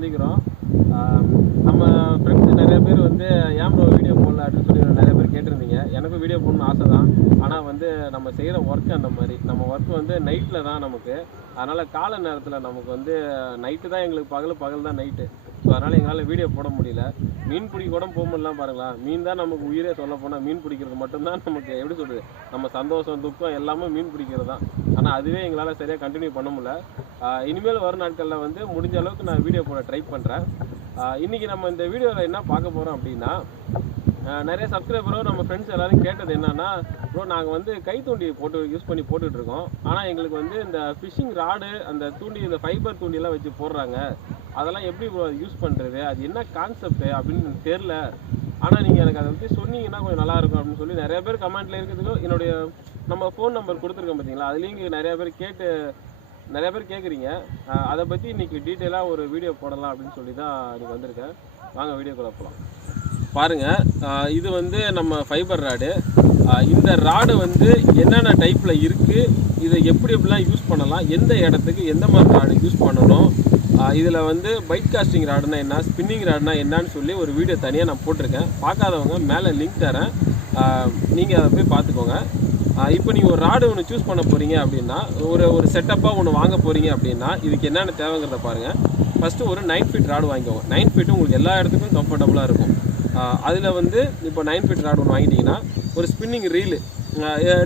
சந்திக்கிறோம். நம்ம ஃப்ரெண்ட்ஸ் நிறைய பேர் வந்து ஏன் ப்ரோ வீடியோ போடல அப்படின்னு சொல்லி நிறைய பேர் கேட்டிருந்தீங்க. எனக்கும் வீடியோ போடணும்னு ஆசை தான் ஆனால் வந்து நம்ம செய்கிற ஒர்க் அந்த மாதிரி. நம்ம ஒர்க் வந்து நைட்டில் தான் நமக்கு. அதனால் காலை நேரத்தில் நமக்கு வந்து நைட்டு தான் எங்களுக்கு பகல் பகல் தான் நைட்டு ஸோ அதனால் எங்களால் வீடியோ போட முடியல. மீன் பிடிக்க கூட போக முடியலாம் பாருங்களேன் மீன் தான் நமக்கு உயிரே சொல்ல போனால் மீன் பிடிக்கிறது மட்டும்தான் நமக்கு எப்படி சொல்கிறது நம்ம சந்தோஷம் துக்கம் எல்லாமே மீன் பிடிக்கிறது தான். ஆனால் அதுவே எங்களால் சரியாக கண்டினியூ பண்ண முடியல. இனிமேல் வரும் நாட்களில் வந்து முடிஞ்ச அளவுக்கு நான் வீடியோ போட ட்ரை பண்ணுறேன் இன்றைக்கி நம்ம இந்த வீடியோவில் என்ன பார்க்க போகிறோம் அப்படின்னா நிறைய சப்ஸ்கிரைபரும் நம்ம ஃப்ரெண்ட்ஸ் எல்லாரும் கேட்டது என்னென்னா ப்ரோ நாங்கள் வந்து கை தூண்டி போட்டு யூஸ் பண்ணி போட்டுட்ருக்கோம். ஆனால் எங்களுக்கு வந்து இந்த ஃபிஷிங் ராடு அந்த தூண்டி இந்த ஃபைபர் தூண்டியெல்லாம் வச்சு போடுறாங்க. அதெல்லாம் எப்படி ப்ரோ யூஸ் பண்ணுறது அது என்ன கான்செப்ட் அப்படின்னு எனக்கு தெரில ஆனால் நீங்கள் எனக்கு அதை பற்றி சொன்னீங்கன்னா கொஞ்சம் நல்லாயிருக்கும் அப்படின்னு சொல்லி நிறைய பேர் கமெண்ட்டில் இருக்கிறதுக்கும் என்னுடைய நம்ம ஃபோன் நம்பர் கொடுத்துருக்கோம் பார்த்தீங்களா அதுலேயும் நிறையா நிறைய பேர் கேட்டு நிறைய பேர் கேட்குறீங்க அதை பற்றி இன்னைக்கு டீட்டெயிலாக ஒரு வீடியோ போடலாம் அப்படின்னு சொல்லி தான் இன்றைக்கி வந்திருக்கேன். வாங்க வீடியோ போகலாம் பாருங்கள் இது வந்து நம்ம ஃபைபர் ராடு இந்த ராடு வந்து என்னென்ன டைப்பில் இருக்குது இதை எப்படி எப்படிலாம் யூஸ் பண்ணலாம் எந்த இடத்துக்கு எந்த மாதிரி ராடு யூஸ் பண்ணணும் இதில் வந்து பைட் காஸ்டிங் ராடுனா என்ன ஸ்பின்னிங் ராடுனா என்னன்னு சொல்லி ஒரு வீடியோ தனியாக நான் போட்டிருக்கேன். பார்க்காதவங்க மேலே லிங்க் தரேன். நீங்கள் அதை போய் பார்த்துக்கோங்க. இப்போ நீங்கள் ஒரு ராடு ஒன்று சூஸ் பண்ண போகிறீங்க அப்படின்னா ஒரு ஒரு செட்டப்பாக ஒன்று வாங்க போகிறீங்க அப்படின்னா இதுக்கு என்னென்ன தேவைங்கிறத பாருங்கள் ஃபஸ்ட்டு ஒரு நைன் ஃபீட் ராடு வாங்கிக்கோங்க. நைன் ஃபீட்டு உங்களுக்கு எல்லா இடத்துக்கும் கம்ஃபர்டபுளாக இருக்கும். அதில் வந்து இப்போ நைன் ஃபீட் ராடு ஒன்று வாங்கிட்டிங்கன்னா ஒரு ஸ்பின்னிங் ரீலு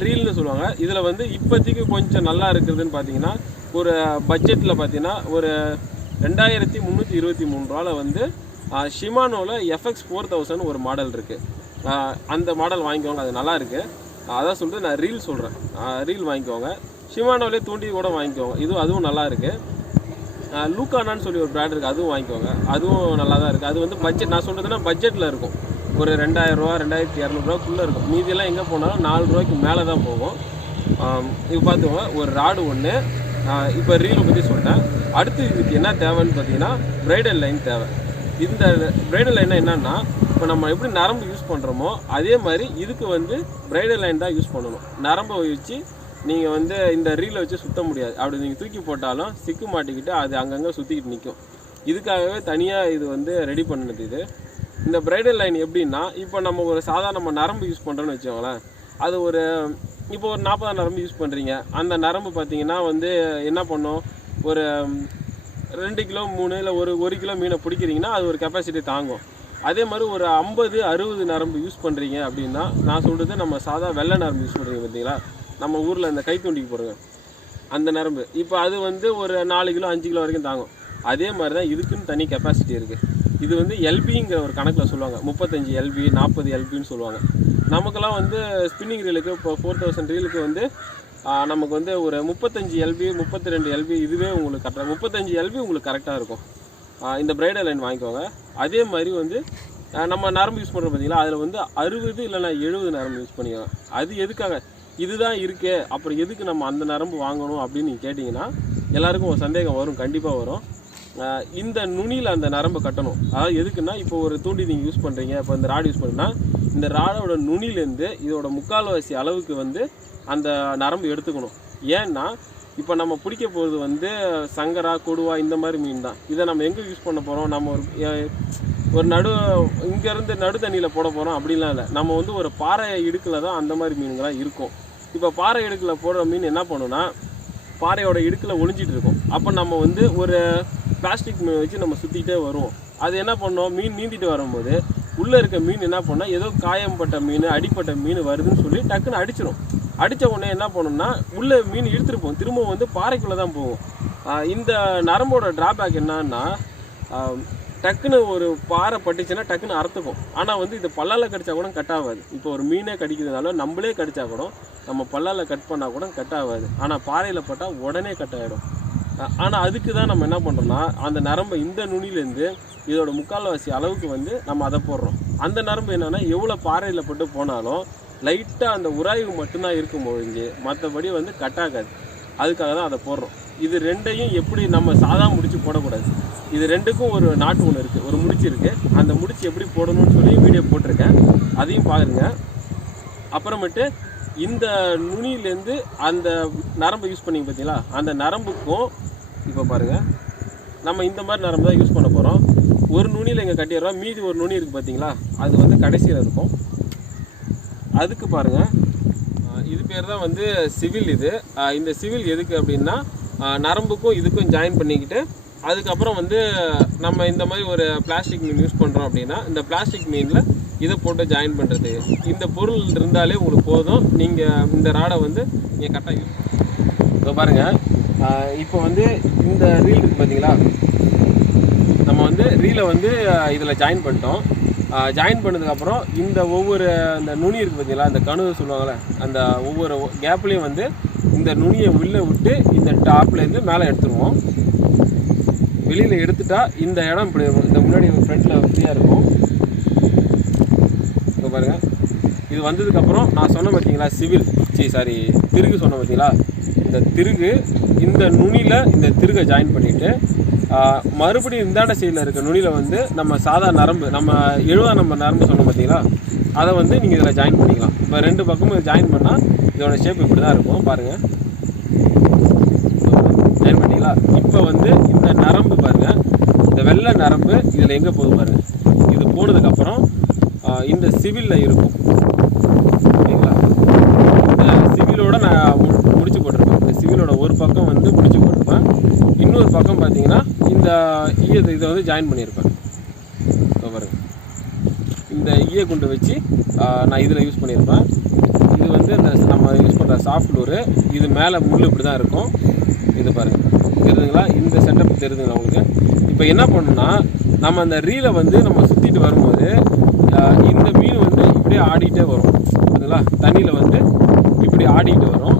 ரீல்னு சொல்லுவாங்க. இதில் வந்து இப்போதைக்கு கொஞ்சம் நல்லா இருக்கிறதுன்னு பார்த்தீங்கன்னா ஒரு பட்ஜெட்டில் பார்த்தீங்கன்னா ஒரு ரெண்டாயிரத்தி முந்நூற்றி இருபத்தி மூணு ரூபாவில் வந்து ஷிமானோவில் எஃப்எக்ஸ் ஃபோர் தௌசண்ட் ஒரு மாடல் இருக்குது அந்த மாடல் வாங்கிக்கோங்க அது நல்லா இருக்குது அதான் சொல்லிட்டு நான் ரீல் சொல்கிறேன் ரீல் வாங்கிக்கோங்க. ஷிமானோவிலே தூண்டி கூட வாங்கிக்கோங்க. இதுவும் அதுவும் நல்லா இருக்குது லூக்கானான்னு சொல்லி ஒரு ப்ராண்ட் இருக்குது அதுவும் வாங்கிக்கோங்க. அதுவும் நல்லா தான் இருக்குது அது வந்து பட்ஜெட் நான் சொல்கிறதுனா பட்ஜெட்டில் இருக்கும். ஒரு ரெண்டாயிரரூவா ரெண்டாயிரத்தி இரநூறுவாக்குள்ளே இருக்கும். மீதியெல்லாம் எங்கே போனாலும் நாலு ரூபாய்க்கு மேலே தான் போகும். இப்போ பார்த்துக்கோங்க ஒரு ராடு ஒன்று இப்போ ரீலை பற்றி சொல்லிட்டேன் அடுத்து இதுக்கு என்ன தேவைன்னு பார்த்தீங்கன்னா ப்ரைடல் லைன் தேவை. இந்த பிரைடல் லைன் என்னன்னா இப்போ நம்ம எப்படி நரம்பு யூஸ் பண்ணுறோமோ அதே மாதிரி இதுக்கு வந்து பிரைடல் லைன் தான் யூஸ் பண்ணணும். நரம்பை வச்சு நீங்கள் வந்து இந்த ரீலை வச்சு சுத்த முடியாது. அப்படி நீங்கள் தூக்கி போட்டாலும் சிக்கு மாட்டிக்கிட்டு அது அங்கங்கே சுற்றிக்கிட்டு நிற்கும் இதுக்காகவே தனியாக இது வந்து ரெடி பண்ணது இது. இந்த பிரைடல் லைன் எப்படின்னா இப்போ நம்ம ஒரு சாதாரண நம்ம நரம்பு யூஸ் பண்ணுறோன்னு வச்சுக்கோங்களேன். அது ஒரு இப்போ ஒரு நாற்பதாம் நரம்பு யூஸ் பண்ணுறீங்க அந்த நரம்பு பார்த்தீங்கன்னா வந்து என்ன பண்ணும்? ஒரு ரெண்டு கிலோ மூணு இல்லை ஒரு ஒரு கிலோ மீனை பிடிக்கிறீங்கன்னா அது ஒரு கெப்பாசிட்டி தாங்கும். அதே மாதிரி ஒரு ஐம்பது அறுபது நரம்பு யூஸ் பண்ணுறீங்க அப்படின்னா நான் சொல்கிறது நம்ம சாதா வெள்ளை நரம்பு யூஸ் பண்ணுறீங்க பார்த்தீங்களா? நம்ம ஊரில் இந்த கைத்தூண்டிக்கு போடுங்க. அந்த நரம்பு. இப்போ அது வந்து ஒரு நாலு கிலோ அஞ்சு கிலோ வரைக்கும் தாங்கும். அதே மாதிரி தான் இதுக்குன்னு தனி கெப்பாசிட்டி இருக்குது இது வந்து எல்பிங்கிற ஒரு கணக்கில் சொல்லுவாங்க. முப்பத்தஞ்சு எல்பி நாற்பது எல்பின்னு சொல்லுவாங்க. நமக்கெல்லாம் வந்து ஸ்பின்னிங் ரீலுக்கு இப்போ ஃபோர் தௌசண்ட் ரீலுக்கு வந்து நமக்கு வந்து ஒரு முப்பத்தஞ்சு எல்பி முப்பத்தி ரெண்டு எல்பி இதுவே உங்களுக்கு கரெக்டாக முப்பத்தஞ்சு எல்பி உங்களுக்கு கரெக்டாக இருக்கும். இந்த பிரைடல் லைன் வாங்கிக்கோங்க. அதே மாதிரி வந்து நம்ம நரம்பு யூஸ் பண்ணுறோம் பார்த்தீங்களா அதில் வந்து அறுபது இல்லைன்னா எழுபது நரம்பு யூஸ் பண்ணிக்கோங்க அது எதுக்காக? இதுதான் இருக்கே. அப்புறம் எதுக்கு நம்ம அந்த நரம்பு வாங்கணும் அப்படின்னு நீங்கள் கேட்டிங்கன்னா எல்லாருக்கும் ஒரு சந்தேகம் வரும். கண்டிப்பாக வரும். இந்த நுனியில் அந்த நரம்பு கட்டணும். அதாவது எதுக்குன்னா இப்போ ஒரு தூண்டி நீங்கள் யூஸ் பண்ணுறீங்க இப்போ இந்த ராடு யூஸ் பண்ணுன்னா இந்த ராடோட நுனிலேருந்து இதோட முக்கால்வாசி அளவுக்கு வந்து அந்த நரம்பு எடுத்துக்கணும். ஏன்னா இப்போ நம்ம பிடிக்க போகிறது வந்து சங்கரா கொடுவா இந்த மாதிரி மீன் தான். இதை நம்ம எங்கே யூஸ் பண்ண போகிறோம் நம்ம ஒரு ஒரு நடு இங்கேருந்து நடு தண்ணியில் போட போகிறோம் அப்படிலாம் இல்லை. நம்ம வந்து ஒரு பாறை இடுக்கில் தான் அந்த மாதிரி மீனுங்களாம் இருக்கும். இப்போ பாறை இடுக்கில் போடுற மீன் என்ன பண்ணுன்னா பாறையோட இடுக்கில் ஒளிஞ்சிட்டு இருக்கும். அப்போ நம்ம வந்து ஒரு பிளாஸ்டிக் மீன் வச்சு நம்ம சுற்றிக்கிட்டே வருவோம். அது என்ன பண்ணோம்? மீன் நீந்திட்டு வரும்போது உள்ளே இருக்க மீன் என்ன பண்ணால் ஏதோ காயம்பட்ட மீன் அடிப்பட்ட மீன் வருதுன்னு சொல்லி டக்குன்னு அடிச்சிடும் அடித்த உடனே என்ன பண்ணணும்னா உள்ளே மீன் இழுத்துருப்போம் திரும்பவும் வந்து பாறைக்குள்ளே தான் போகும். இந்த நரம்போட ட்ராபேக் என்னன்னா டக்குன்னு ஒரு பாறை பட்டுச்சுன்னா டக்குன்னு அறுத்துக்கும். ஆனால் வந்து இது பல்லால் கடிச்சா கூட கட் ஆகாது. இப்போ ஒரு மீனே கடிக்கிறதுனால நம்மளே கடிச்சா கூட நம்ம பல்லால் கட் பண்ணால் கூட கட் ஆகாது. ஆனால் பாறையில் பட்டால் உடனே கட் ஆகிடும் ஆனால் அதுக்கு தான் நம்ம என்ன பண்ணுறோம்னா அந்த நரம்பை இந்த நுனிலேருந்து இதோட முக்கால்வாசி அளவுக்கு வந்து நம்ம அதை போடுறோம். அந்த நரம்பு என்னென்னா எவ்வளோ பாறையில் பட்டு போனாலும் லைட்டாக அந்த உராய்வு மட்டும்தான் இருக்கும் ஒழிஞ்சு மற்றபடி வந்து கட் ஆகாது. அதுக்காக தான் அதை போடுறோம். இது ரெண்டையும் எப்படி நம்ம சாதா முடிச்சு போடக்கூடாது. இது ரெண்டுக்கும் ஒரு நாட்டு ஒன்று இருக்குது ஒரு முடிச்சு இருக்குது அந்த முடிச்சு எப்படி போடணும்னு சொல்லி வீடியோ போட்டிருக்கேன். அதையும் பாருங்கள் அப்புறமேட்டு இந்த நுனியிலேருந்து அந்த நரம்பு யூஸ் பண்ணிங்க பார்த்தீங்களா? அந்த நரம்புக்கும் இப்போ பாருங்க நம்ம இந்த மாதிரி நரம்பு தான் யூஸ் பண்ண போகிறோம் ஒரு நுனியில் இங்கே கட்டிடுறோம். மீதி ஒரு நுனி இருக்குது பார்த்தீங்களா? அது வந்து கடைசியில் இருக்கும். அதுக்கு பாருங்க இது பேர் தான் வந்து சிவில் இது. இந்த சிவில் எதுக்கு அப்படின்னா நரம்புக்கும் இதுக்கும் ஜாயின் பண்ணிக்கிட்டு அதுக்கப்புறம் வந்து நம்ம இந்த மாதிரி ஒரு பிளாஸ்டிக் மீன் யூஸ் பண்ணுறோம் அப்படின்னா இந்த பிளாஸ்டிக் மீனில் இதை போட்டு ஜாயின் பண்ணுறது இந்த பொருள் இருந்தாலே உங்களுக்கு போதும். நீங்கள் இந்த ராடை வந்து நீங்கள் கரெக்டாக யூஸ் இப்போ பாருங்கள் இப்போ வந்து இந்த ரீல் இருக்குது பார்த்தீங்களா நம்ம வந்து ரீலை வந்து இதில் ஜாயின் பண்ணிட்டோம். ஜாயின் பண்ணதுக்கப்புறம் இந்த ஒவ்வொரு அந்த நுனி இருக்குது பார்த்தீங்களா அந்த கணு சொல்லுவாங்கள்ல அந்த ஒவ்வொரு கேப்லேயும் வந்து இந்த நுனியை உள்ளே விட்டு இந்த டாப்லேருந்து மேலே எடுத்துருவோம். வெளியில் எடுத்துட்டா இந்த இடம் இப்படி இந்த முன்னாடி ஃப்ரண்ட்டில் ஃப்ரீயாக இருக்கும். பாருங்கள் இது வந்ததுக்கப்புறம் நான் சொன்ன பார்த்தீங்களா சிவில். சி சாரி திருகு சொன்ன பார்த்தீங்களா இந்த திருகு இந்த நுனியில் இந்த திருகை ஜாயின் பண்ணிவிட்டு மறுபடியும் இந்தாண்ட சைடில் இருக்க நுனியில் வந்து நம்ம சாதா நரம்பு நம்ம எழுபதாம் நம்ம நரம்பு சொன்னோம் பார்த்தீங்களா அதை வந்து நீங்கள் இதில் ஜாயின் பண்ணிக்கலாம். இப்போ ரெண்டு பக்கமும் ஜாயின் பண்ணால் இதோட ஷேப் இப்படி தான் இருக்கும். பாருங்கள் ஜாயின் பண்ணிங்களா? இப்போ வந்து இந்த நரம்பு பாருங்கள் இந்த வெள்ளை நரம்பு இதில் எங்கே போகுது பாருங்கள் இது போனதுக்கப்புறம் இந்த சிவிலில் இருக்கும். சரிங்களா? இந்த சிவிலோட நான் முடிச்சு போட்டிருப்பேன் இந்த சிவிலோட ஒரு பக்கம் வந்து முடிச்சு போட்டிருப்பேன். இன்னொரு பக்கம் பார்த்தீங்கன்னா இந்த ஈயத்தை இதை வந்து ஜாயின் பண்ணியிருப்பேன். இதோ பாருங்க. இந்த ஈய குண்டு வச்சு நான் இதில் யூஸ் பண்ணியிருப்பேன். இது வந்து இந்த நம்ம யூஸ் பண்ணுற சாஃப்ட் லூரு இது மேலே முள் இப்படி தான் இருக்கும். இது பாருங்கள் தெரியுதுங்களா? இந்த செட்டப் தெரியுதுங்களா உங்களுக்கு? இப்போ என்ன பண்ணணும்னா நம்ம அந்த ரீலை வந்து நம்ம சுற்றிட்டு வரும்போது இந்த மீன் வந்து இப்படியே ஆடிட்டே வரும். புரியுதுங்களா தண்ணியில் வந்து இப்படி ஆடிட்டு வரும்.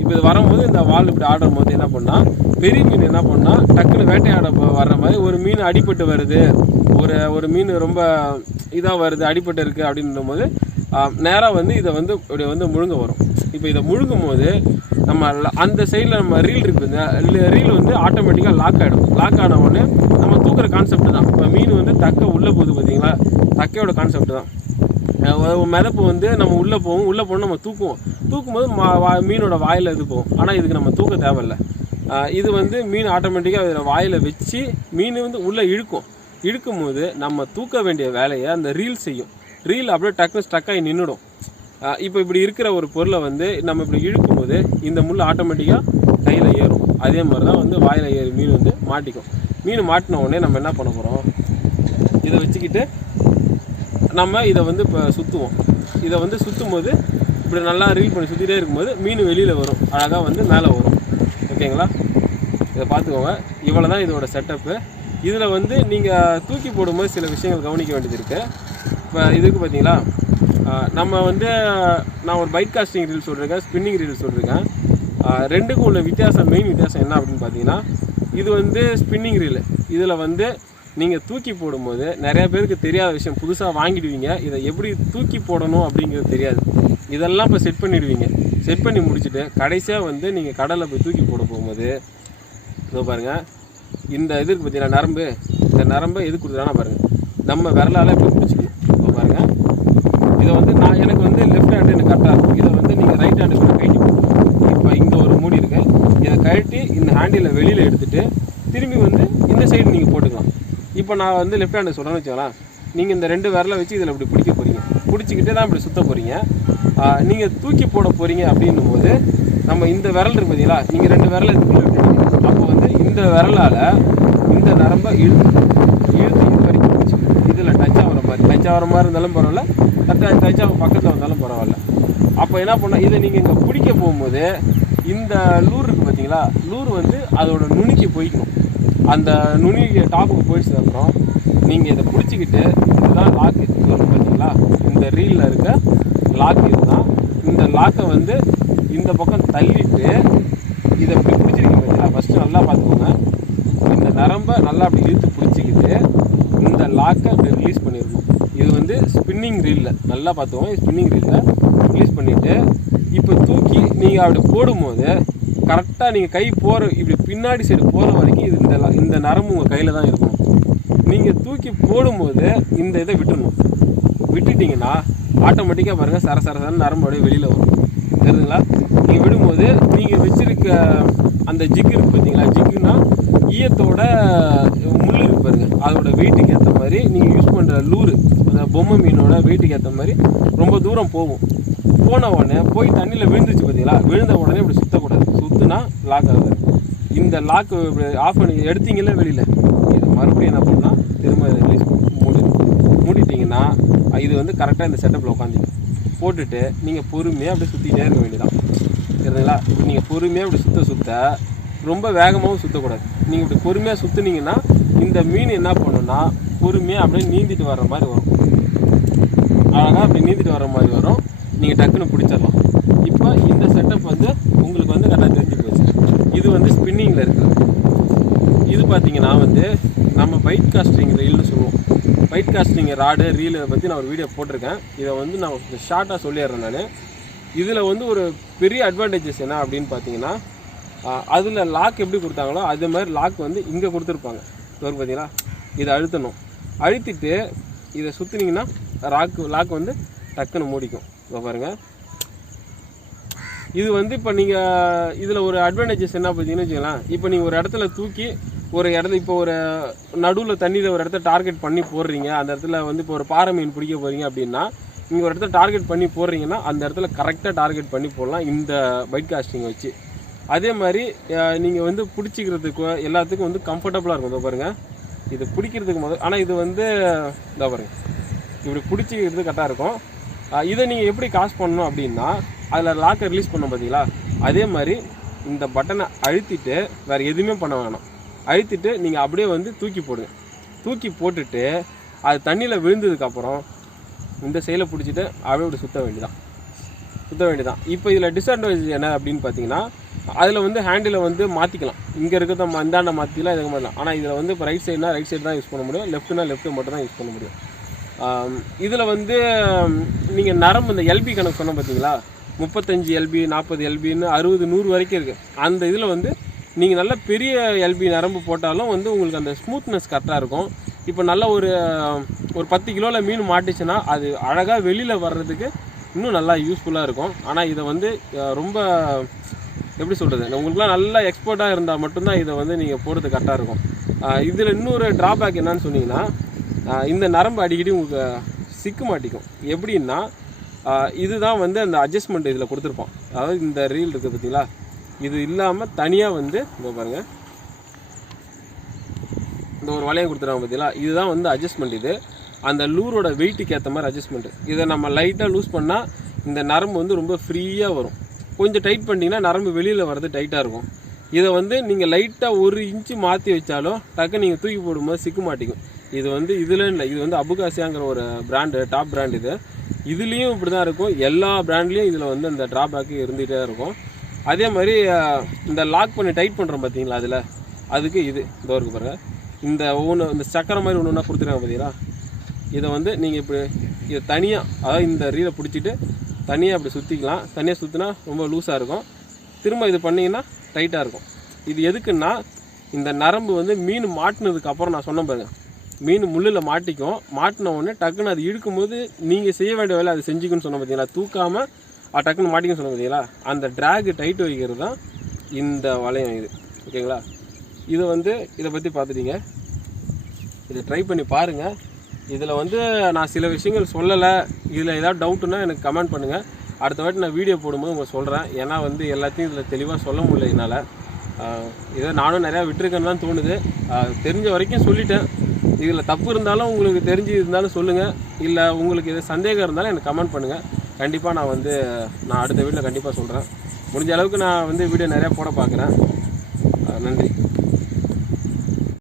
இப்போ இது வரும்போது இந்த வால் இப்படி ஆடும் போது என்ன பண்ணால் பெரிய மீன் என்ன பண்ணால் டக்குன்னு வேட்டையாட வர்ற மாதிரி ஒரு மீன் அடிபட்டு வருது. ஒரு ஒரு மீன் ரொம்ப இதாக வருது அடிபட்டு இருக்குது அப்படின்னும் போது நேராக வந்து இதை வந்து இப்படி வந்து முழுங்க வரும். இப்போ இதை முழுங்கும் போது நம்ம அந்த சைடில் நம்ம ரீல் இருக்குது ரீல் வந்து ஆட்டோமேட்டிக்காக லாக் ஆகிடும் லாக் ஆன உடனே நம்ம தூக்குற கான்செப்ட் தான். இப்போ மீன் வந்து தக்க உள்ளே போகுது பார்த்தீங்களா தக்கையோட கான்செப்ட் தான். மிதப்பு வந்து நம்ம உள்ளே போவோம் உள்ளே போனால் நம்ம தூக்குவோம். தூக்கும்போது மா- வா- மீனோட வாயில் இது போகும். ஆனால் இதுக்கு நம்ம தூக்க தேவையில்லை. இது வந்து மீன் ஆட்டோமேட்டிக்காக அதில் வாயில் வச்சு மீன் வந்து உள்ளே இழுக்கும். இழுக்கும் போது நம்ம தூக்க வேண்டிய வேலையை அந்த ரீல் செய்யும். ரீல் அப்படியே டக்குன்னு ஸ்டக் ஆகி நின்றுடும் இப்போ இப்படி இருக்கிற ஒரு பொருளை வந்து நம்ம இப்படி இழுக்கும் போது இந்த முள் ஆட்டோமேட்டிக்காக கையில் ஏறும். அதே மாதிரி தான் வந்து வாயில் ஏறி மீன் வந்து மாட்டிக்கும். மீன் மாட்டின உடனே நம்ம என்ன பண்ண போகிறோம் இதை வச்சுக்கிட்டு நம்ம இதை வந்து இப்போ சுற்றுவோம் இதை வந்து சுற்றும் போது இப்படி நல்லா ரீல் பண்ணி சுற்றிட்டே இருக்கும்போது மீன் வெளியில் வரும். அழகாக வந்து மேலே வரும். ஓகேங்களா? இதை பார்த்துக்கோங்க. இவ்வளோ தான் இதோட செட்டப்பு இதில் வந்து நீங்கள் தூக்கி போடும்போது சில விஷயங்கள் கவனிக்க வேண்டியது இருக்குது இப்போ இதுக்கு பார்த்தீங்களா நம்ம வந்து நான் ஒரு பைட் காஸ்டிங் ரீல் சொல்லியிருக்கேன் ஸ்பின்னிங் ரீல் சொல்லியிருக்கேன் ரெண்டுக்கும் உள்ள வித்தியாசம் மெயின் வித்தியாசம் என்ன அப்படின்னு பார்த்தீங்கன்னா இது வந்து ஸ்பின்னிங் ரீல் இதில் வந்து நீங்கள் தூக்கி போடும்போது நிறையா பேருக்கு தெரியாத விஷயம். புதுசாக வாங்கிடுவீங்க. இதை எப்படி தூக்கி போடணும் அப்படிங்கிறது தெரியாது. இதெல்லாம் இப்போ செட் பண்ணிடுவீங்க. செட் பண்ணி முடிச்சுட்டு கடைசியாக வந்து நீங்கள் கடலில் போய் தூக்கி போட போகும்போது இதோ பாருங்க. இந்த இது பார்த்தீங்கன்னா நரம்பு? இந்த நரம்பை எது கொடுத்துறானா பாருங்கள் நம்ம விரலால் இப்போ பிடிச்சிக்கணும் இப்போ பாருங்கள் இதை வந்து நான் எனக்கு வந்து லெஃப்ட் ஹேண்டு எனக்கு கரெக்டாக இருக்கும். இதை வந்து நீங்கள் ரைட் ஹேண்டு கூட கழட்டி போடணும் இப்போ இங்கே ஒரு மூடி இருக்கு இதை கழட்டி இந்த ஹேண்டில் வெளியில் எடுத்துகிட்டு திரும்பி வந்து இந்த சைடு நீங்கள் போட்டுக்கலாம். இப்போ நான் வந்து லெஃப்ட் ஹேண்டு சொல்கிறேன்னு வச்சுக்கலாம் நீங்கள் இந்த ரெண்டு விரலை வச்சு இதில் இப்படி பிடிக்க போகிறீங்க பிடிச்சிக்கிட்டே தான் இப்படி சுத்த போகிறீங்க நீங்கள் தூக்கி போட போகிறீங்க அப்படின்னும் போது நம்ம இந்த விரல் இருக்கு பார்த்தீங்களா நீங்கள் ரெண்டு விரலை இதுக்குள்ள அப்போ வந்து இந்த விரலால் இந்த நரம்பை இழுத்து இழுத்து இது வரைக்கும் பிடிச்சிக்கணும் இதில் டச் ஆகிற மாதிரி. டச் ஆகிற மாதிரி இருந்தாலும் பரவாயில்ல. டச் ஆகும் பக்கத்தில் வந்தாலும் பரவாயில்ல. அப்போ என்ன பண்ணால் இதை நீங்கள் இங்கே பிடிக்க போகும்போது இந்த லூர் இருக்குது பார்த்தீங்களா லூர் வந்து அதோட நுனிக்கு போய்க்கணும் அந்த நுனிக்கு டாப்புக்கு போயிடுச்சதுக்கப்புறம் நீங்கள் இதை பிடிச்சிக்கிட்டு இதுதான் லாக்கு பார்த்தீங்களா இந்த ரீலில் இருக்க லாக் இதுதான். இந்த லாக்கை வந்து இந்த பக்கம் தள்ளிட்டு இதை இப்படி பிடிச்சிருக்கீங்க பார்த்தீங்களா ஃபஸ்ட்டு நல்லா பார்த்துக்கோங்க. இந்த நரம்பை நல்லா அப்படி இழுத்து பிடிச்சிக்கிட்டு இந்த லாக்கை அப்படி ரிலீஸ் பண்ணிடணும். இது வந்து ஸ்பின்னிங் ரீலில் நல்லா பார்த்துக்கோங்க. ஸ்பின்னிங் ரீலில் ரிலீஸ் பண்ணிவிட்டு இப்போ தூக்கி நீங்கள் அப்படி போடும்போது கரெக்டாக நீங்கள் கை போகிற இப்படி பின்னாடி சைடு போகிற வரைக்கும் இது இந்த இந்த நரம்பு உங்கள் கையில் தான் இருக்கும். நீங்கள் தூக்கி போடும்போது இந்த இதை விட்டுணும் விட்டுட்டீங்கன்னா ஆட்டோமேட்டிக்காக பாருங்கள் சர சர நரம்பு அப்படியே வெளியில் வரும். தெரியுதுங்களா? நீங்கள் விடும்போது நீங்கள் வச்சுருக்க அந்த ஜிக் இருக்கு பார்த்தீங்களா ஜிக்குனா ஈயத்தோட முள் இருக்கு பாருங்கள் அதோட வெயிட்டுக்கு ஏற்ற மாதிரி நீங்கள் யூஸ் பண்ணுற லூரு அந்த பொம்மை மீனோட வெயிட்டுக்கு ஏற்ற மாதிரி ரொம்ப தூரம் போகும். போன உடனே போய் தண்ணியில் விழுந்துச்சு பார்த்தீங்களா விழுந்த உடனே இப்படி சுற்றக்கூடாது சுற்றுனா லாக் ஆகுது. இந்த லாக் ஆஃப் பண்ணி எடுத்தீங்களே வெளியில்? இது மறுபடியும் என்ன பண்ணால் திரும்ப இதை ரிலீஸ் மூடி மூடிட்டீங்கன்னா இது வந்து கரெக்டாக இந்த செட்டப்பில் உட்காந்துங்க போட்டுட்டு நீங்கள் பொறுமையாக அப்படியே சுற்றிட்டே இருக்க வேண்டியதான் சரிங்களா இப்போ நீங்கள் பொறுமையாக இப்படி சுற்ற சுற்ற ரொம்ப வேகமாகவும் சுற்றக்கூடாது நீங்கள் இப்படி பொறுமையாக சுற்றுனீங்கன்னா இந்த மீன் என்ன பண்ணுன்னா பொறுமையாக அப்படியே நீந்திட்டு வர்ற மாதிரி வரும். அழகாக அப்படி நீந்திட்டு வர மாதிரி வரும். நீங்கள் டக்குன்னு பிடிச்சிடலாம். இப்போ இந்த செட்டப் வந்து உங்களுக்கு வந்து கரெக்டாக தெரிஞ்சு போச்சு. இது வந்து ஸ்பின்னிங்கில் இருக்குது இது பார்த்தீங்கன்னா வந்து நம்ம பைட் காஸ்டிங் ரீல்னு சொல்லுவோம். பைட் காஸ்டிங் ராடு ரீல் இதை பற்றி நான் ஒரு வீடியோ போட்டிருக்கேன். இதை வந்து நான் ஷார்ட்டாக சொல்லிடுறேன் நான். இதில் வந்து ஒரு பெரிய அட்வான்டேஜஸ் என்ன அப்படின்னு பார்த்தீங்கன்னா அதில் லாக் எப்படி கொடுத்தாங்களோ அதே மாதிரி லாக் வந்து இங்கே கொடுத்துருப்பாங்க. ஒரு பார்த்தீங்களா இதை அழுத்தணும். அழுத்திட்டு இதை சுற்றுனீங்கன்னா ராக்கு லாக் வந்து டக்குன்னு மூடிக்கும். இப்போ பாருங்கள் இது வந்து இப்போ நீங்கள் இதில் ஒரு அட்வான்டேஜஸ் என்ன பார்த்தீங்கன்னு வச்சுக்கலாம் இப்போ நீங்கள் ஒரு இடத்துல தூக்கி ஒரு இடத்துல இப்போ ஒரு நடுவில் தண்ணியில் ஒரு இடத்த டார்கெட் பண்ணி போடுறீங்க. அந்த இடத்துல வந்து இப்போ ஒரு பாறை மீன் பிடிக்க போகிறீங்க அப்படின்னா நீங்கள் ஒரு இடத்துல டார்கெட் பண்ணி போடுறீங்கன்னா அந்த இடத்துல கரெக்டாக டார்கெட் பண்ணி போடலாம் இந்த பைட் காஸ்டிங் வச்சு. அதே மாதிரி நீங்கள் வந்து பிடிச்சிக்கிறதுக்கு எல்லாத்துக்கும் வந்து கம்ஃபர்டபுளாக இருக்கும். இதோ பாருங்கள் இது பிடிக்கிறதுக்கு முதல் ஆனால் இது வந்து இதோ பாருங்கள் இப்படி பிடிச்சிக்கிறது கரெக்டாக இருக்கும். இதை நீங்கள் எப்படி காசு பண்ணணும் அப்படின்னா அதில் லாக்கை ரிலீஸ் பண்ணோம் பார்த்தீங்களா அதே மாதிரி இந்த பட்டனை அழுத்திட்டு வேறு எதுவுமே பண்ண வேணாம். அழுத்திட்டு நீங்கள் அப்படியே வந்து தூக்கி போடுங்க. தூக்கி போட்டுட்டு அது தண்ணியில் விழுந்ததுக்கப்புறம் இந்த செயலை பிடிச்சிட்டு அப்படியே இப்படி சுற்ற வேண்டியதான் சுற்ற வேண்டியதான் இப்போ இதில் டிஸ்அட்வான்டேஜ் என்ன அப்படின்னு பார்த்தீங்கன்னா அதில் வந்து ஹேண்டிலை வந்து மாற்றிக்கலாம் இங்கே இருக்கிறத ம- மாற்றிக்கலாம் இதுக்கு மாதிரிலாம் ஆனால் இதில் வந்து இப்போ ரைட் சைடுனா ரைட் சைடு தான் யூஸ் பண்ண முடியும். லெஃப்ட்னா லெஃப்ட் மட்டும் தான் யூஸ் பண்ண முடியும். இதில் வந்து நீங்கள் நரம்பு இந்த எல்பி கணக்கு சொன்ன பார்த்தீங்களா முப்பத்தஞ்சு எல்பி நாற்பது எல்பின்னு அறுபது நூறு வரைக்கும் இருக்குது அந்த இதில் வந்து நீங்கள் நல்ல பெரிய எல்பி நரம்பு போட்டாலும் வந்து உங்களுக்கு அந்த ஸ்மூத்னஸ் கரெக்டாக இருக்கும். இப்போ நல்ல ஒரு ஒரு பத்து கிலோவில் மீன் மாட்டுச்சுன்னா அது அழகாக வெளியில் வர்றதுக்கு இன்னும் நல்லா யூஸ்ஃபுல்லாக இருக்கும். ஆனால் இதை வந்து ரொம்ப எப்படி சொல்கிறது உங்களுக்குலாம் நல்லா எக்ஸ்பர்ட்டாக இருந்தால் மட்டும்தான் இதை வந்து நீங்கள் போடுறது கரெக்டாக இருக்கும். இதில் இன்னொரு ட்ராபேக் என்னன்னு சொன்னீங்கன்னா இந்த நரம்பு அடிக்கடி உங்களுக்கு சிக்க மாட்டிக்கும். எப்படின்னா இதுதான் வந்து அந்த அட்ஜஸ்ட்மெண்ட் இதில் கொடுத்துருப்போம். அதாவது இந்த ரீல் இருக்குது பார்த்தீங்களா இது இல்லாமல் தனியாக வந்து இங்கே பாருங்கள் இந்த ஒரு வளையம் கொடுத்துருக்காங்க பார்த்தீங்களா இதுதான் வந்து அட்ஜஸ்ட்மெண்ட் இது. அந்த லூரோட வெயிட்டுக்கு ஏற்ற மாதிரி அட்ஜஸ்ட்மெண்ட்டு இதை நம்ம லைட்டாக லூஸ் பண்ணால் இந்த நரம்பு வந்து ரொம்ப ஃப்ரீயாக வரும். கொஞ்சம் டைட் பண்ணிங்கன்னா நரம்பு வெளியில் வர்றது டைட்டாக இருக்கும். இதை வந்து நீங்கள் லைட்டாக ஒரு இன்ச்சு மாற்றி வச்சாலும் டக்கு நீங்கள் தூக்கி போடும்போது சிக்க மாட்டேங்கும் இது வந்து இதில் இல்லை இது வந்து அபுகாசியாங்கிற ஒரு பிராண்டு டாப் பிராண்ட் இது. இதுலேயும் இப்படி தான் இருக்கும். எல்லா பிராண்ட்லேயும் இதில் வந்து அந்த ட்ராபேக்கு இருந்துகிட்டே இருக்கும். அதே மாதிரி இந்த லாக் பண்ணி டைட் பண்ணுறோம் பார்த்தீங்களா அதில்? அதுக்கு இது இதோ இருக்கு பாருங்கள் இந்த ஒவ்வொன்று இந்த சக்கரை மாதிரி ஒன்று ஒன்றா கொடுத்துருக்காங்க பார்த்தீங்களா இதை வந்து நீங்கள் இப்படி இதை தனியாக அதாவது இந்த ரீலை பிடிச்சிட்டு தனியாக அப்படி சுற்றிக்கலாம் தனியாக சுற்றினா ரொம்ப லூஸாக இருக்கும். திரும்ப இது பண்ணிங்கன்னா டைட்டாக இருக்கும். இது எதுக்குன்னா இந்த நரம்பு வந்து மீன் மாட்டினதுக்கு அப்புறம் நான் சொன்ன பாருங்கள் மீன் முள்ளில் மாட்டிக்கும். மாட்டின உடனே டக்குன்னு அது இழுக்கும்போது நீங்கள் செய்ய வேண்டிய வேலை அது செஞ்சுக்குன்னு சொன்ன பார்த்தீங்களா தூக்காமல் அது டக்குன்னு மாட்டிக்குன்னு சொன்ன பார்த்தீங்களா அந்த ட்ராக் டைட் வைக்கிறது தான் இந்த வளையம் இது. ஓகேங்களா? இது வந்து இதை பற்றி பார்த்துட்டீங்க. இதை ட்ரை பண்ணி பாருங்கள் இதில் வந்து நான் சில விஷயங்கள் சொல்லலை. இதில் ஏதாவது டவுட்டுன்னா எனக்கு கமெண்ட் பண்ணுங்கள் அடுத்த வாட்டி நான் வீடியோ போடும்போது உங்களுக்கு சொல்கிறேன் ஏன்னா வந்து எல்லாத்தையும் இதில் தெளிவாக சொல்ல முடியல என்னால். இதை நானும் நிறையா விட்டுருக்கேன்னு தான் தோணுது. தெரிஞ்ச வரைக்கும் சொல்லிட்டேன். இதில் தப்பு இருந்தாலும் உங்களுக்கு தெரிஞ்சு இருந்தாலும் சொல்லுங்கள் இல்லை உங்களுக்கு எது சந்தேகம் இருந்தாலும் எனக்கு கமெண்ட் பண்ணுங்கள் கண்டிப்பாக நான் வந்து நான் அடுத்த வீட்டில் கண்டிப்பாக சொல்கிறேன் முடிஞ்ச அளவுக்கு நான் வந்து வீடியோ நிறையா போட பார்க்குறேன்.